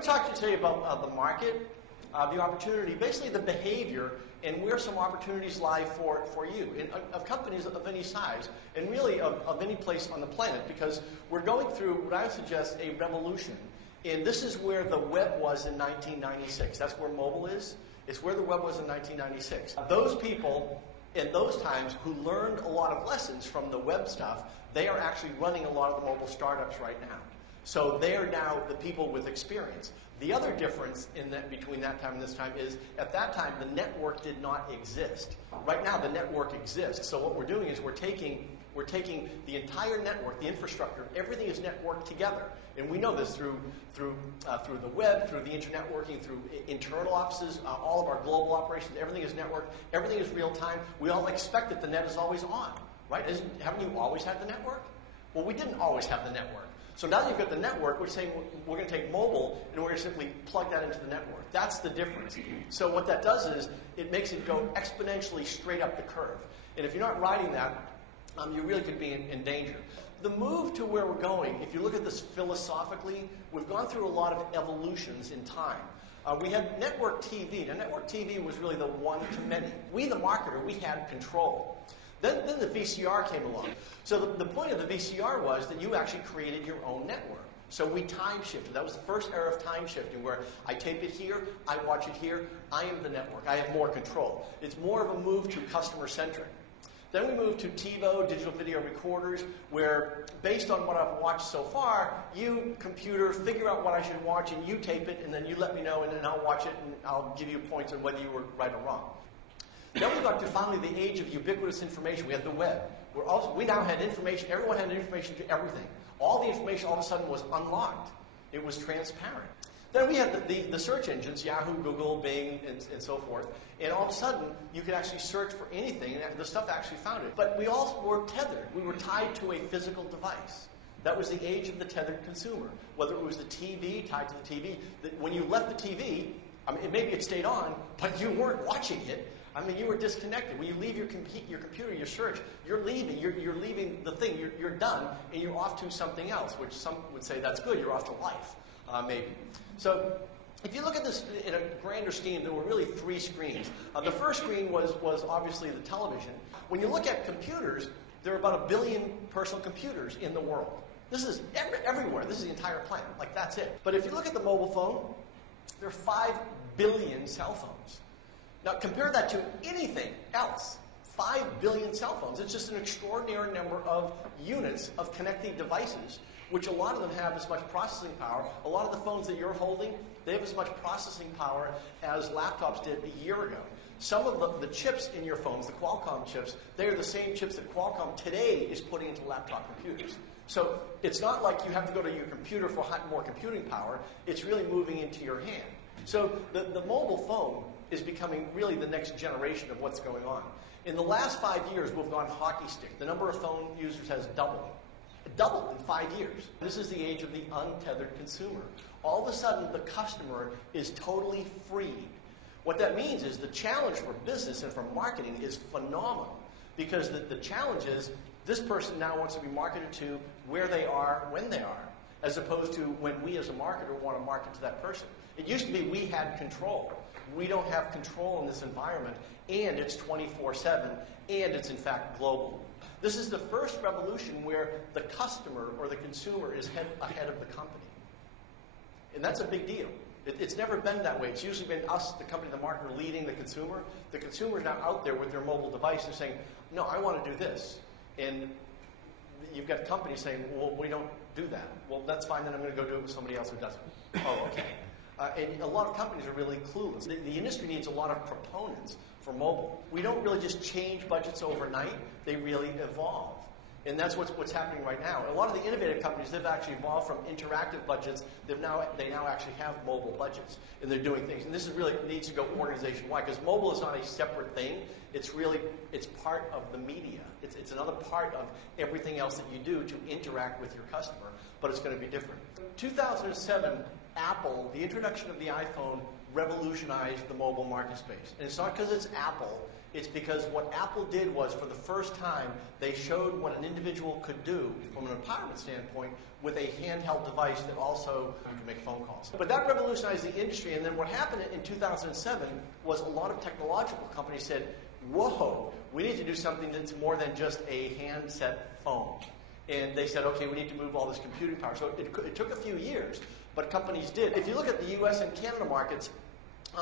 going to talk to you today about the market, the opportunity, basically the behavior, and where some opportunities lie for you, of companies of any size, and really of any place on the planet, because we're going through what I would suggest a revolution. And this is where the web was in 1996. That's where mobile is. It's where the web was in 1996. Those people in those times who learned a lot of lessons from the web stuff, they are actually running a lot of the mobile startups right now. So they are now the people with experience. The other difference between that time and this time is, at that time, the network did not exist. Right now, the network exists. So what we're doing is we're taking the entire network, the infrastructure, everything is networked together. And we know this through the web, through the internet working, through internal offices, all of our global operations, everything is networked, everything is real time. We all expect that the net is always on, right? Haven't you always had the network? Well, we didn't always have the network. So now you've got the network, we're saying we're going to take mobile and we're going to simply plug that into the network. That's the difference. So what that does is it makes it go exponentially straight up the curve. And if you're not riding that, you really could be in danger. The move to where we're going, if you look at this philosophically, we've gone through a lot of evolutions in time. We had network TV. Now, network TV was really the one to many. We, the marketer, we had control. Then the VCR came along. So the point of the VCR was that you actually created your own network. So we time shifted. That was the first era of time shifting, where I tape it here, I watch it here, I am the network. I have more control. It's more of a move to customer-centric. Then we moved to TiVo, digital video recorders, where based on what I've watched so far, you, computer, figure out what I should watch, and you tape it, and then you let me know, and then I'll watch it, and I'll give you points on whether you were right or wrong. Then we got to finally the age of ubiquitous information. We had the web. We now had information. Everyone had information to everything. All the information all of a sudden was unlocked. It was transparent. Then we had the search engines, Yahoo, Google, Bing, and so forth. And all of a sudden, you could actually search for anything, and the stuff actually found it. But we also were tethered. We were tied to a physical device. That was the age of the tethered consumer. Whether it was the TV, tied to the TV. When you left the TV, maybe it stayed on, but you weren't watching it. You were disconnected. When you leave your computer, your search, you're leaving. You're leaving the thing. You're done, and you're off to something else, which some would say that's good. You're off to life, maybe. So if you look at this in a grander scheme, there were really three screens. The first screen was obviously the television. When you look at computers, there are about 1 billion personal computers in the world. This is everywhere. This is the entire planet. Like, that's it. But if you look at the mobile phone, there are 5 billion cell phones. Now, compare that to anything else. 5 billion cell phones. It's just an extraordinary number of units of connecting devices, which a lot of them have as much processing power. A lot of the phones that you're holding, they have as much processing power as laptops did a year ago. Some of the chips in your phones, the Qualcomm chips, they are the same chips that Qualcomm today is putting into laptop computers. So it's not like you have to go to your computer for more computing power. It's really moving into your hand. So the mobile phone is becoming really the next generation of what's going on. In the last 5 years, we've gone hockey stick. The number of phone users has doubled. It doubled in 5 years. This is the age of the untethered consumer. All of a sudden, the customer is totally freed. What that means is the challenge for business and for marketing is phenomenal, because the challenge is this person now wants to be marketed to where they are, when they are, as opposed to when we as a marketer want to market to that person. It used to be we had control. We don't have control in this environment, and it's 24/7, and it's in fact global. This is the first revolution where the customer or the consumer is ahead of the company. And that's a big deal. It's never been that way. It's usually been us, the company, the marketer, leading the consumer. The consumer is now out there with their mobile device and saying, no, I want to do this. And you've got companies saying, well, we don't do that. Well, that's fine, then I'm going to go do it with somebody else who does it. Oh, okay. And a lot of companies are really clueless. The industry needs a lot of proponents for mobile. We don't really just change budgets overnight. They really evolve. And that's what's happening right now. A lot of the innovative companies, they've actually evolved from interactive budgets. They now actually have mobile budgets, and they're doing things. And this is really needs to go organization-wide, because mobile is not a separate thing. It's part of the media. It's another part of everything else that you do to interact with your customer, but it's going to be different. 2007, the introduction of the iPhone revolutionized the mobile market space. And it's not because it's Apple. It's because what Apple did was, for the first time, they showed what an individual could do from an empowerment standpoint with a handheld device that also you can make phone calls. But that revolutionized the industry, and then what happened in 2007 was a lot of technological companies said, whoa, we need to do something that's more than just a handset phone. And they said, okay, we need to move all this computing power. So it took a few years, but companies did. If you look at the US and Canada markets,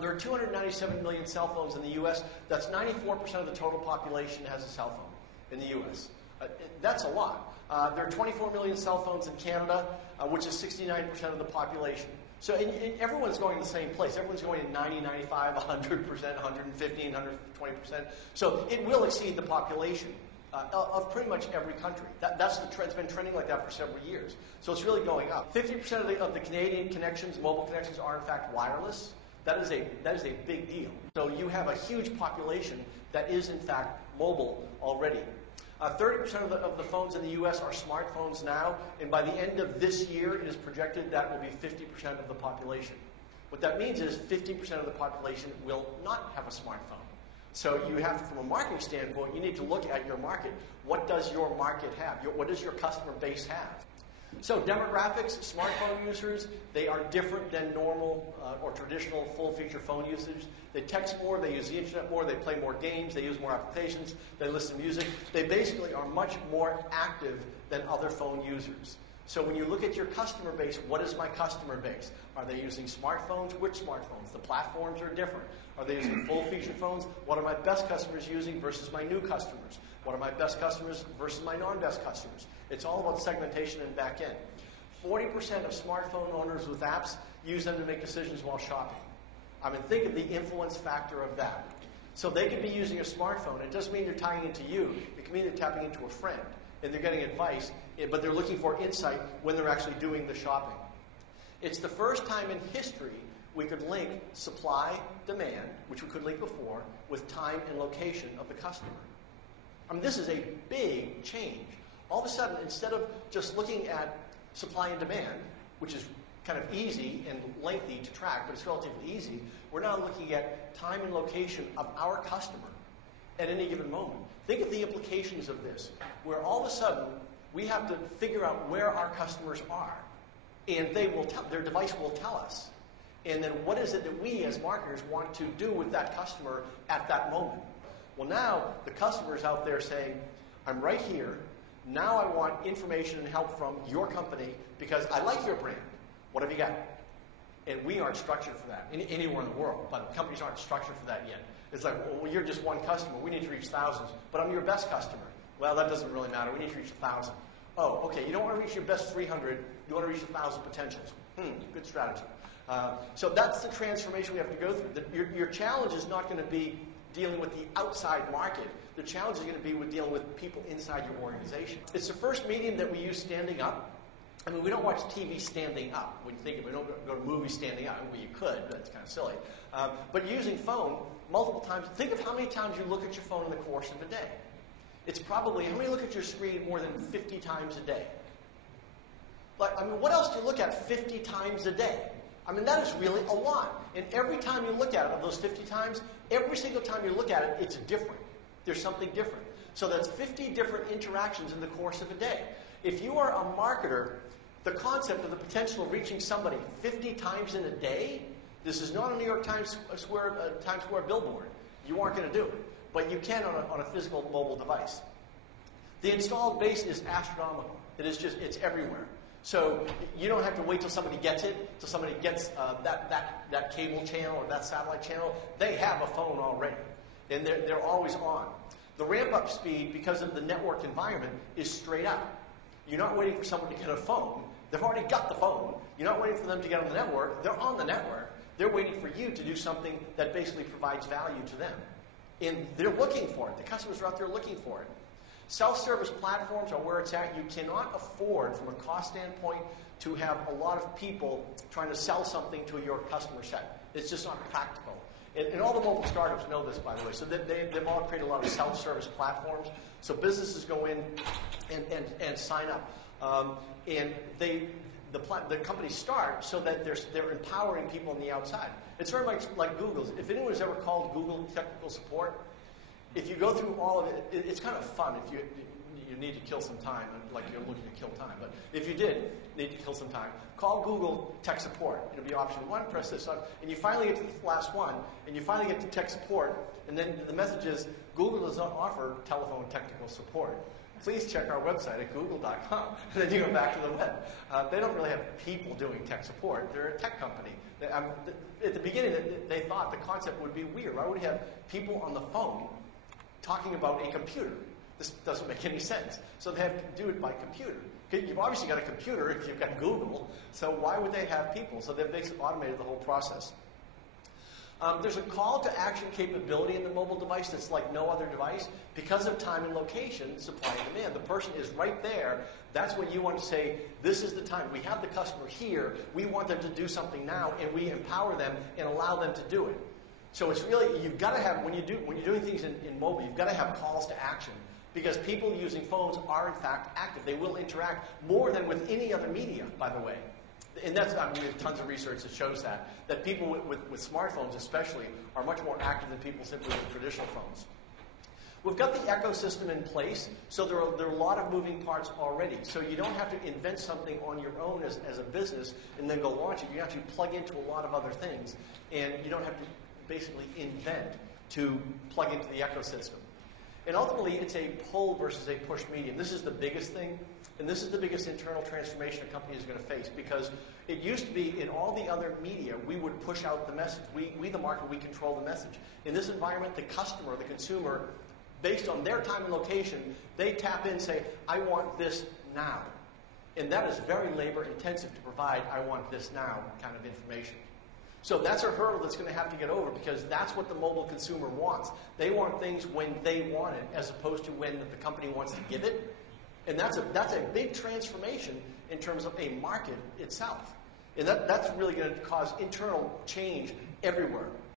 there are 297 million cell phones in the U.S. That's 94% of the total population has a cell phone in the U.S. That's a lot. There are 24 million cell phones in Canada, which is 69% of the population. So everyone's going to the same place. Everyone's going to 90, 95, 100%, 115, 120%. So it will exceed the population of pretty much every country. That's the trend. It's been trending like that for several years. So it's really going up. 50% of the Canadian connections, mobile connections, are in fact wireless. That is a big deal. So you have a huge population that is in fact mobile already. 30% of the phones in the U.S. are smartphones now, and by the end of this year, it is projected that will be 50% of the population. What that means is 50% of the population will not have a smartphone. So you have to, from a marketing standpoint, you need to look at your market. What does your market have? What does your customer base have? So demographics, smartphone users, they are different than normal or traditional full-feature phone users. They text more, they use the internet more, they play more games, they use more applications, they listen to music. They basically are much more active than other phone users. So when you look at your customer base, what is my customer base? Are they using smartphones? Which smartphones? The platforms are different. Are they using full-feature phones? What are my best customers using versus my new customers? What are my best customers versus my non-best customers? It's all about segmentation and back end. 40% of smartphone owners with apps use them to make decisions while shopping. I mean, think of the influence factor of that. So they could be using a smartphone. It doesn't mean they're tying into you. It can mean they're tapping into a friend, and they're getting advice, but they're looking for insight when they're actually doing the shopping. It's the first time in history we could link supply, demand, which we could link before, with time and location of the customer. I mean, this is a big change. All of a sudden, instead of just looking at supply and demand, which is kind of easy and lengthy to track, but it's relatively easy, we're now looking at time and location of our customer at any given moment. Think of the implications of this, where all of a sudden we have to figure out where our customers are, and they will their device will tell us. And then what is it that we as marketers want to do with that customer at that moment? Well, now the customer's out there saying, I'm right here. Now I want information and help from your company because I like your brand. What have you got? And we aren't structured for that anywhere in the world, but companies aren't structured for that yet. It's like, well, you're just one customer. We need to reach thousands, but I'm your best customer. Well, that doesn't really matter. We need to reach 1,000. Oh, okay, you don't want to reach your best 300. You want to reach 1,000 potentials. Good strategy. So that's the transformation we have to go through. Your challenge is not going to be dealing with the outside market. The challenge is going to be with dealing with people inside your organization. It's the first medium that we use standing up. I mean, we don't watch TV standing up. When you think of it, we don't go to movies standing up. Well, you could, but it's kind of silly. But using phone multiple times. Think of how many times you look at your phone in the course of a day. It's probably, how many look at your screen more than 50 times a day? Like, I mean, what else do you look at 50 times a day? I mean, that is really a lot. And every time you look at it, of those 50 times, every single time you look at it, it's different. There's something different. So that's 50 different interactions in the course of a day. If you are a marketer, the concept of the potential of reaching somebody 50 times in a day, this is not a New York Times Square billboard. You aren't going to do it. But you can on a physical mobile device. The installed base is astronomical. It is just, it's everywhere. So you don't have to wait till somebody gets it, till somebody gets that cable channel or that satellite channel. They have a phone already, and they're always on. The ramp-up speed, because of the network environment, is straight up. You're not waiting for someone to get a phone. They've already got the phone. You're not waiting for them to get on the network. They're on the network. They're waiting for you to do something that basically provides value to them. And they're looking for it. The customers are out there looking for it. Self-service platforms are where it's at. You cannot afford, from a cost standpoint, to have a lot of people trying to sell something to your customer set. It's just not practical. And all the mobile startups know this, by the way. So they've all created a lot of self-service platforms. So businesses go in and sign up. And the companies start so that they're empowering people on the outside. It's very much like Google's. If anyone has ever called Google technical support, if you go through all of it, it's kind of fun if you need to kill some time, like you're looking to kill time. But if you did need to kill some time, call Google tech support. It'll be option 1, press this on, and you finally get to the last one, and you finally get to tech support, and then the message is, Google does not offer telephone technical support. Please check our website at google.com. And then you go back to the web. They don't really have people doing tech support. They're a tech company. At the beginning, they thought the concept would be weird. Why would you have people on the phone talking about a computer? This doesn't make any sense. So they have to do it by computer. You've obviously got a computer if you've got Google, so why would they have people? So they've basically automated the whole process. There's a call to action capability in the mobile device that's like no other device. Because of time and location, supply and demand. The person is right there. That's when you want to say, this is the time. We have the customer here. We want them to do something now, and we empower them and allow them to do it. So it's really, you've got to have, when you're doing things in mobile, you've got to have calls to action. Because people using phones are, in fact, active. They will interact more than with any other media, by the way. And that's, I mean, there's tons of research that shows that people with smartphones especially are much more active than people simply with traditional phones. We've got the ecosystem in place, so there are a lot of moving parts already. So you don't have to invent something on your own as a business and then go launch it. You have to plug into a lot of other things. And you don't have to basically invent to plug into the ecosystem. And ultimately, it's a pull versus a push medium. This is the biggest thing, and this is the biggest internal transformation a company is going to face, because it used to be in all the other media, we would push out the message. We the market, we control the message. In this environment, the customer, the consumer, based on their time and location, they tap in and say, I want this now. And that is very labor intensive to provide I want this now kind of information. So that's a hurdle that's going to have to get over, because that's what the mobile consumer wants. They want things when they want it, as opposed to when the company wants to give it. And that's a big transformation in terms of a market itself. And that's really going to cause internal change everywhere.